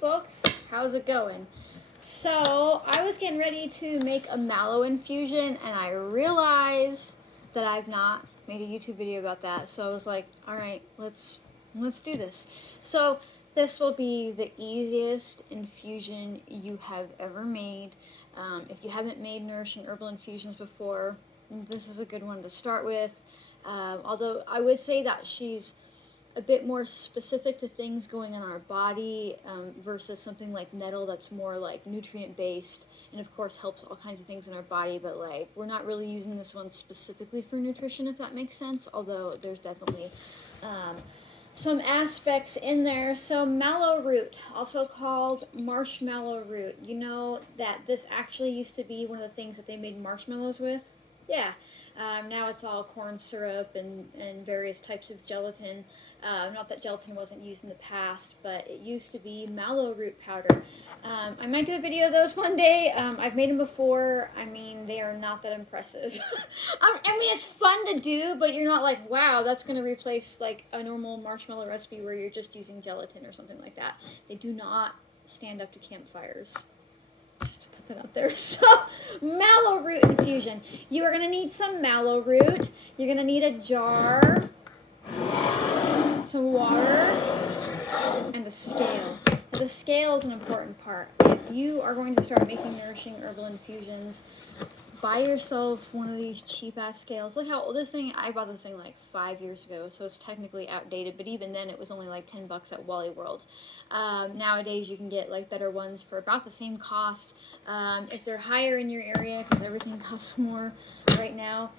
folks, how's it going? So I was getting ready to make a mallow infusion and I realized that I've not made a YouTube video about that. So I was like, all right, let's do this. So this will be the easiest infusion you have ever made. If you haven't made nourishing herbal infusions before, this is a good one to start with. Although I would say that she's a bit more specific to things going on in our body versus something like nettle that's more like nutrient based and of course helps all kinds of things in our body, but like we're not really using this one specifically for nutrition, if that makes sense, although there's definitely some aspects in there. So mallow root, also called marshmallow root, you know that this actually used to be one of the things that they made marshmallows with? Yeah. Now it's all corn syrup and various types of gelatin. Not that gelatin wasn't used in the past, but it used to be mallow root powder. I might do a video of those one day. I've made them before. I mean, they are not that impressive. I mean, it's fun to do, but you're not like, wow, that's going to replace like a normal marshmallow recipe where you're just using gelatin or something like that. They do not stand up to campfires. Just to put that out there. So, mallow root infusion. You are going to need some mallow root. You're going to need a jar, some water, and a scale. Now, the scale is an important part. If you are going to start making nourishing herbal infusions, buy yourself one of these cheap-ass scales. Look how old this thing, I bought this thing like 5 years ago, so it's technically outdated, but even then it was only like 10 bucks at Wally World. Nowadays you can get like better ones for about the same cost. If they're higher in your area, because everything costs more right now,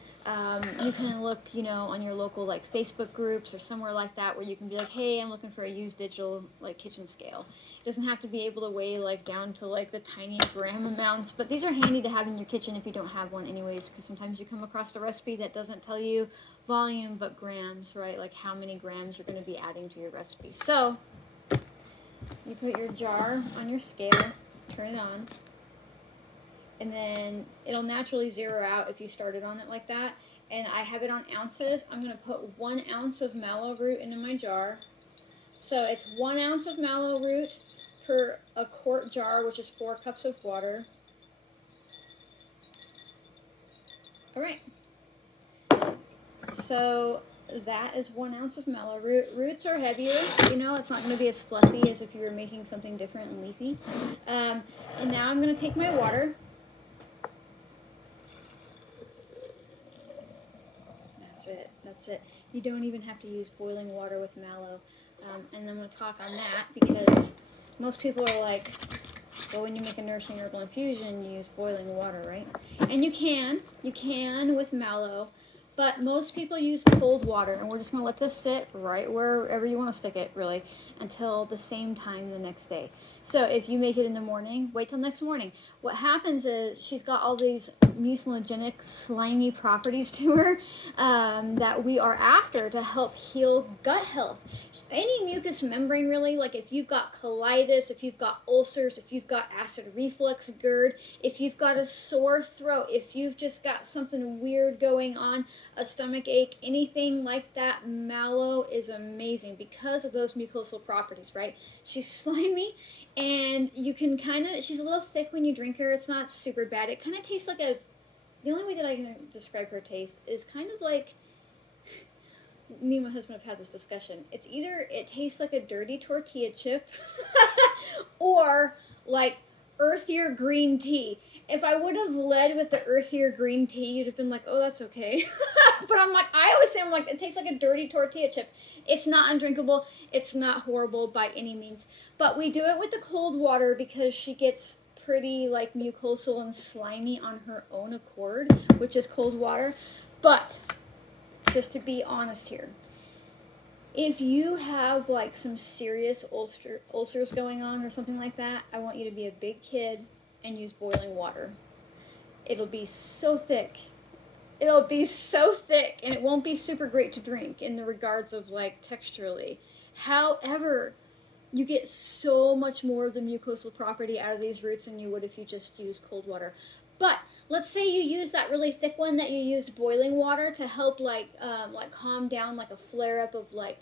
you can look, you know, on your local like Facebook groups or somewhere like that where you can be like, hey, I'm looking for a used digital like kitchen scale. It doesn't have to be able to weigh like down to like the tiny gram amounts, but these are handy to have in your kitchen if you don't have one anyways, because sometimes you come across a recipe that doesn't tell you volume but grams, right? Like how many grams you're going to be adding to your recipe. So you put your jar on your scale, turn it on, and then it'll naturally zero out if you started on it like that. And I have it on ounces. I'm going to put 1 ounce of mallow root into my jar. So it's 1 ounce of mallow root per a quart jar, which is 4 cups of water. All right. So that is 1 ounce of mallow root. Roots are heavier, you know, it's not going to be as fluffy as if you were making something different and leafy. And now I'm going to take my water. That's it. You don't even have to use boiling water with mallow. And I'm going to talk on that because most people are like, well, when you make a nourishing herbal infusion, you use boiling water, right? And you can with mallow, but most people use cold water, and we're just going to let this sit right wherever you want to stick it, really, until the same time the next day. So if you make it in the morning, wait till next morning. What happens is she's got all these mucinogenic, slimy properties to her that we are after to help heal gut health. Any mucous membrane, really, like if you've got colitis, if you've got ulcers, if you've got acid reflux, GERD, if you've got a sore throat, if you've just got something weird going on, a stomach ache, anything like that, mallow is amazing because of those mucosal properties, right? She's slimy, and you can she's a little thick when you drink her. It's not super bad. It kind of tastes like the only way that I can describe her taste is kind of like, me and my husband have had this discussion. It's either it tastes like a dirty tortilla chip or like earthier green tea. If I would have led with the earthier green tea, you'd have been like, oh, that's okay. But I always say, it tastes like a dirty tortilla chip. It's not undrinkable. It's not horrible by any means. But we do it with the cold water because she gets pretty like mucosal and slimy on her own accord, which is cold water. But just to be honest here, if you have like some serious ulcers going on or something like that, I want you to be a big kid and use boiling water. It'll be so thick. It'll be so thick, and it won't be super great to drink in the regards of like texturally. However, you get so much more of the mucosal property out of these roots than you would if you just use cold water. But let's say you use that really thick one that you used boiling water to help like calm down like a flare up of like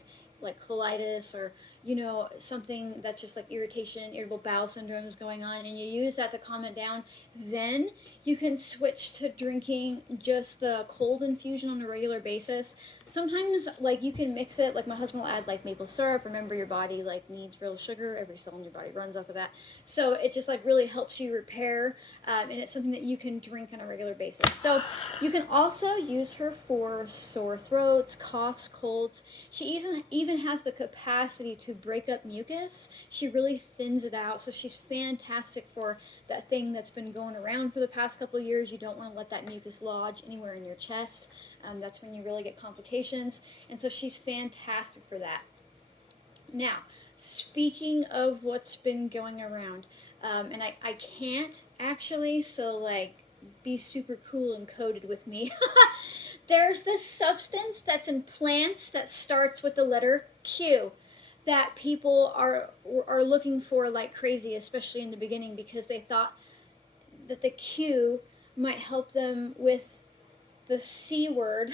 colitis, or you know, something that's just like irritation, irritable bowel syndrome is going on, and you use that to calm it down, then you can switch to drinking just the cold infusion on a regular basis. Sometimes, like, you can mix it, like my husband will add like maple syrup. Remember, your body like needs real sugar. Every cell in your body runs off of that. So it just like really helps you repair, and it's something that you can drink on a regular basis. So you can also use her for sore throats, coughs, colds. She even has the capacity to break up mucus. She really thins it out, so she's fantastic for that thing that's been going around for the past couple of years. You don't want to let that mucus lodge anywhere in your chest. That's when you really get complications, and so she's fantastic for that. Now, speaking of what's been going around, and I can't actually, so like, be super cool and coded with me. There's this substance that's in plants that starts with the letter Q that people are looking for like crazy, especially in the beginning, because they thought that the Q might help them with the C word,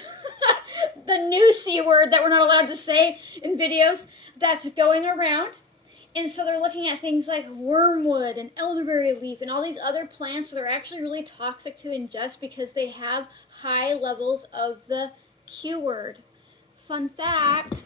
the new C word that we're not allowed to say in videos that's going around. And so they're looking at things like wormwood and elderberry leaf and all these other plants that are actually really toxic to ingest because they have high levels of the Q word. Fun fact,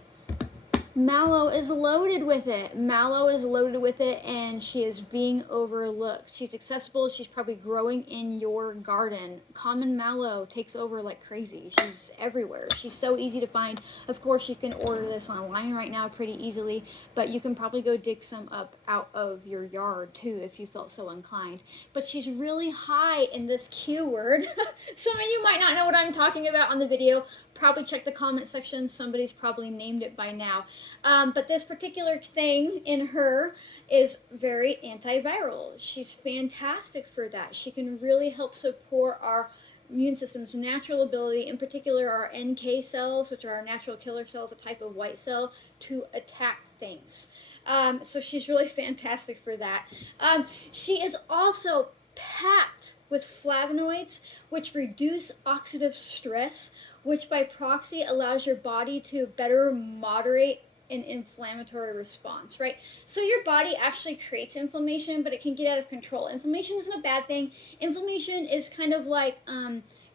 mallow is loaded with it. Mallow is loaded with it, and she is being overlooked. She's accessible. She's probably growing in your garden. Common mallow takes over like crazy. She's everywhere. She's so easy to find. Of course, you can order this online right now pretty easily, but you can probably go dig some up out of your yard too if you felt so inclined. But she's really high in this Q word. Some of you might not know what I'm talking about on the video. Probably check the comment section. Somebody's probably named it by now. But this particular thing in her is very antiviral. She's fantastic for that. She can really help support our immune system's natural ability, in particular our NK cells, which are our natural killer cells, a type of white cell, to attack things. So she's really fantastic for that. She is also packed with flavonoids, which reduce oxidative stress, which by proxy allows your body to better moderate an inflammatory response, right? So your body actually creates inflammation, but it can get out of control. Inflammation isn't a bad thing. Inflammation is kind of like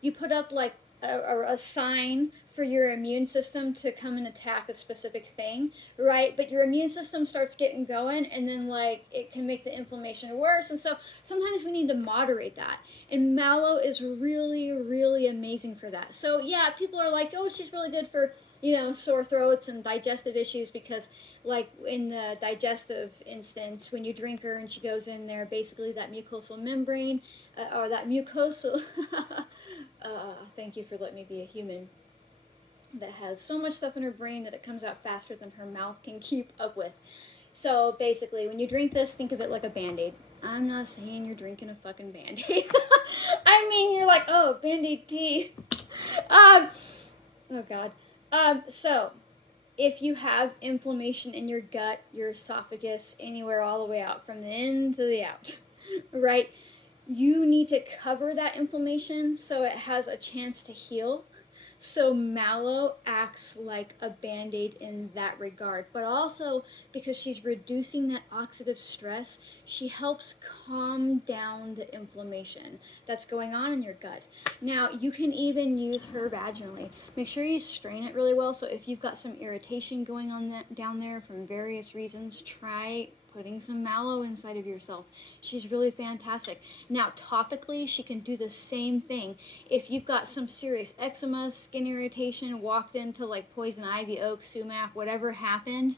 you put up like a sign for your immune system to come and attack a specific thing, right? But your immune system starts getting going, and then like it can make the inflammation worse. And so sometimes we need to moderate that. And mallow is really, really amazing for that. So yeah, people are like, oh, she's really good for, you know, sore throats and digestive issues, because like in the digestive instance, when you drink her and she goes in there, basically that mucosal membrane, or that mucosal, thank you for letting me be a human, that has so much stuff in her brain that it comes out faster than her mouth can keep up with. So basically, when you drink this, think of it like a Band-Aid. I'm not saying you're drinking a fucking Band-Aid. I mean, you're like, oh, Band-Aid tea. Oh, God. So, if you have inflammation in your gut, your esophagus, anywhere all the way out, from the in to the out, right, you need to cover that inflammation so it has a chance to heal. So mallow acts like a Band-Aid in that regard, but also because she's reducing that oxidative stress, she helps calm down the inflammation that's going on in your gut. Now, you can even use her vaginally. Make sure you strain it really well, so if you've got some irritation going on down there from various reasons, try putting some mallow inside of yourself. She's really fantastic. Now, topically, she can do the same thing. If you've got some serious eczema, skin irritation, walked into like poison ivy, oak, sumac, whatever happened,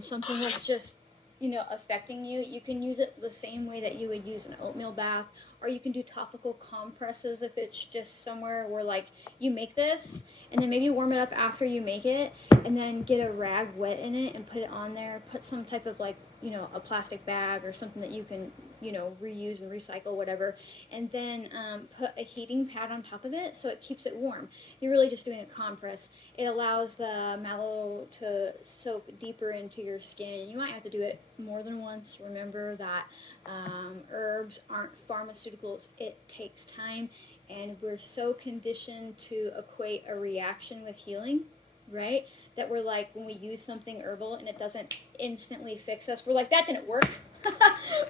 something that's just, you know, affecting you, you can use it the same way that you would use an oatmeal bath, or you can do topical compresses if it's just somewhere where like you make this and then maybe warm it up after you make it, and then get a rag wet in it and put it on there. Put some type of like, you know, a plastic bag or something that you can, you know, reuse and recycle, whatever, and then put a heating pad on top of it so it keeps it warm. You're really just doing a compress. It allows the mallow to soak deeper into your skin. You might have to do it more than once. Remember that herbs aren't pharmaceuticals. It takes time, and we're so conditioned to equate a reaction with healing, right? that we're like, when we use something herbal and it doesn't instantly fix us, we're like, that didn't work.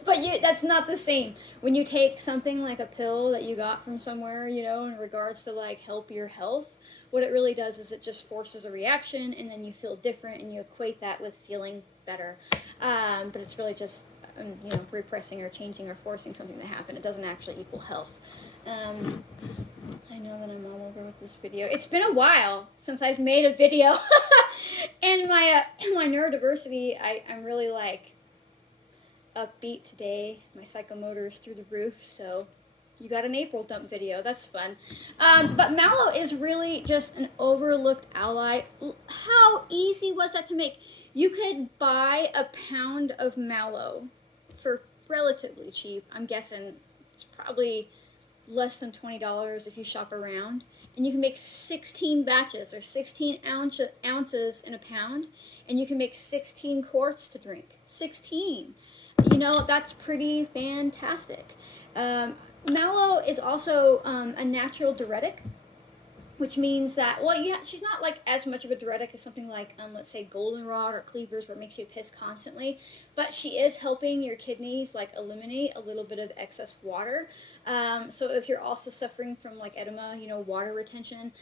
But that's not the same. When you take something like a pill that you got from somewhere, you know, in regards to like help your health, what it really does is it just forces a reaction, and then you feel different, and you equate that with feeling better. But it's really just, you know, repressing or changing or forcing something to happen. It doesn't actually equal health. I know that I'm all over with this video. It's been a while since I've made a video. And my neurodiversity, I'm really like upbeat today. My psychomotor is through the roof, so you got an April dump video. That's fun. But mallow is really just an overlooked ally. How easy was that to make? You could buy a pound of mallow for relatively cheap. I'm guessing it's probably less than $20 if you shop around. And you can make 16 batches, or 16 ounces in a pound, and you can make 16 quarts to drink. 16. You know, that's pretty fantastic. Mallow is also a natural diuretic, which means that, well, yeah, she's not like as much of a diuretic as something like, let's say, goldenrod or cleavers, where it makes you piss constantly, but she is helping your kidneys like eliminate a little bit of excess water. So if you're also suffering from like edema, you know, water retention,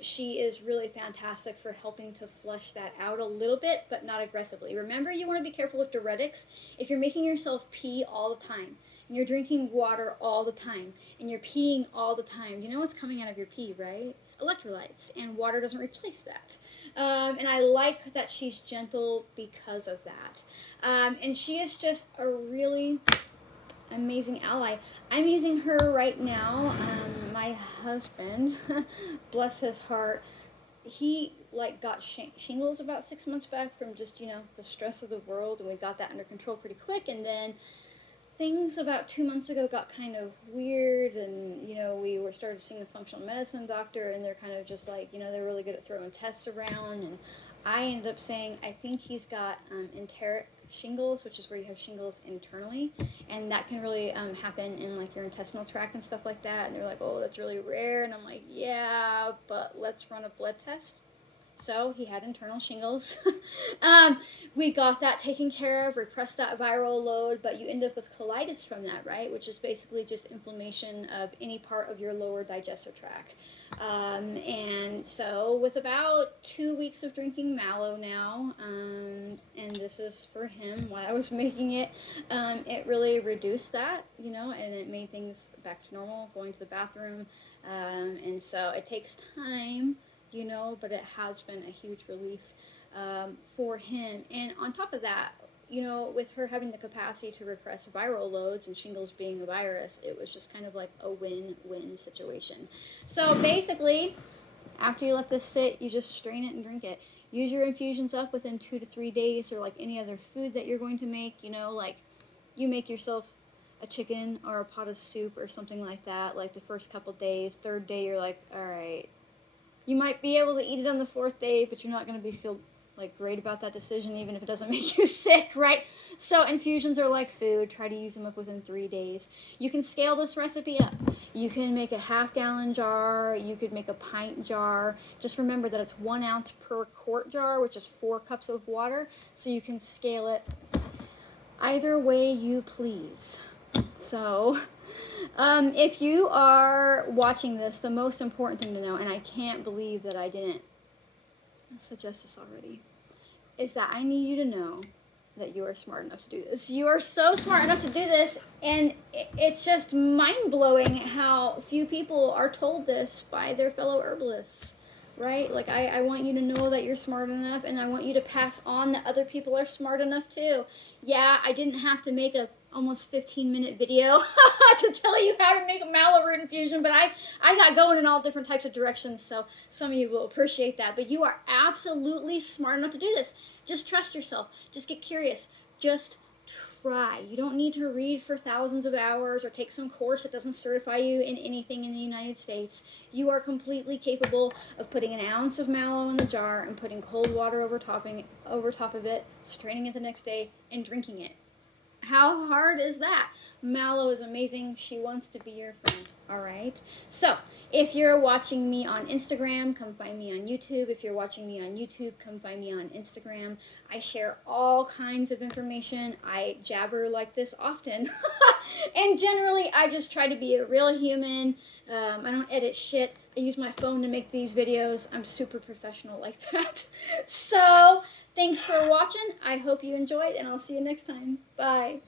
she is really fantastic for helping to flush that out a little bit, but not aggressively. Remember, you want to be careful with diuretics. If you're making yourself pee all the time, and you're drinking water all the time, and you're peeing all the time, you know what's coming out of your pee, right? Electrolytes, and water doesn't replace that. And I like that she's gentle because of that. And she is just a really amazing ally. I'm using her right now. My husband, bless his heart, he like got shingles about 6 months back from just, you know, the stress of the world, and we got that under control pretty quick. And then things about 2 months ago got kind of weird, and, you know, we started seeing a functional medicine doctor, and they're kind of just like, you know, they're really good at throwing tests around, and I ended up saying, I think he's got enteric shingles, which is where you have shingles internally, and that can really happen in like your intestinal tract and stuff like that. And they're like, oh, that's really rare, and I'm like, yeah, but let's run a blood test. So he had internal shingles. We got that taken care of, repressed that viral load, but you end up with colitis from that, right? Which is basically just inflammation of any part of your lower digestive tract. And so with about 2 weeks of drinking mallow now, and this is for him while I was making it, it really reduced that, you know, and it made things back to normal, going to the bathroom. And so it takes time, you know, but it has been a huge relief for him. And on top of that, you know, with her having the capacity to repress viral loads and shingles being a virus, it was just kind of like a win-win situation. So basically, after you let this sit, you just strain it and drink it. Use your infusions up within 2 to 3 days, or like any other food that you're going to make, you know, like you make yourself a chicken or a pot of soup or something like that, like the first couple days. Third day, you're like, all right. You might be able to eat it on the 4th day, but you're not going to feel like great about that decision, even if it doesn't make you sick, right? So infusions are like food. Try to use them up within 3 days. You can scale this recipe up. You can make a half-gallon jar. You could make a pint jar. Just remember that it's 1 ounce per quart jar, which is 4 cups of water. So you can scale it either way you please. So if you are watching this, the most important thing to know, and I can't believe that I didn't suggest this already, is that I need you to know that you are smart enough to do this. You are so smart enough to do this, and it's just mind-blowing how few people are told this by their fellow herbalists, right? Like, I want you to know that you're smart enough, and I want you to pass on that other people are smart enough too. Yeah, I didn't have to make a almost 15-minute video to tell you how to make a mallow root infusion, but I got going in all different types of directions, so some of you will appreciate that. But you are absolutely smart enough to do this. Just trust yourself. Just get curious. Just try. You don't need to read for thousands of hours or take some course that doesn't certify you in anything in the United States. You are completely capable of putting an ounce of mallow in the jar and putting cold water over top of it, straining it the next day, and drinking it. How hard is that? Mallow is amazing. She wants to be your friend. All right. So if you're watching me on Instagram, come find me on YouTube. If you're watching me on YouTube, come find me on Instagram. I share all kinds of information. I jabber like this often. And generally, I just try to be a real human. I don't edit shit. I use my phone to make these videos. I'm super professional like that. So thanks for watching. I hope you enjoyed, and I'll see you next time. Bye.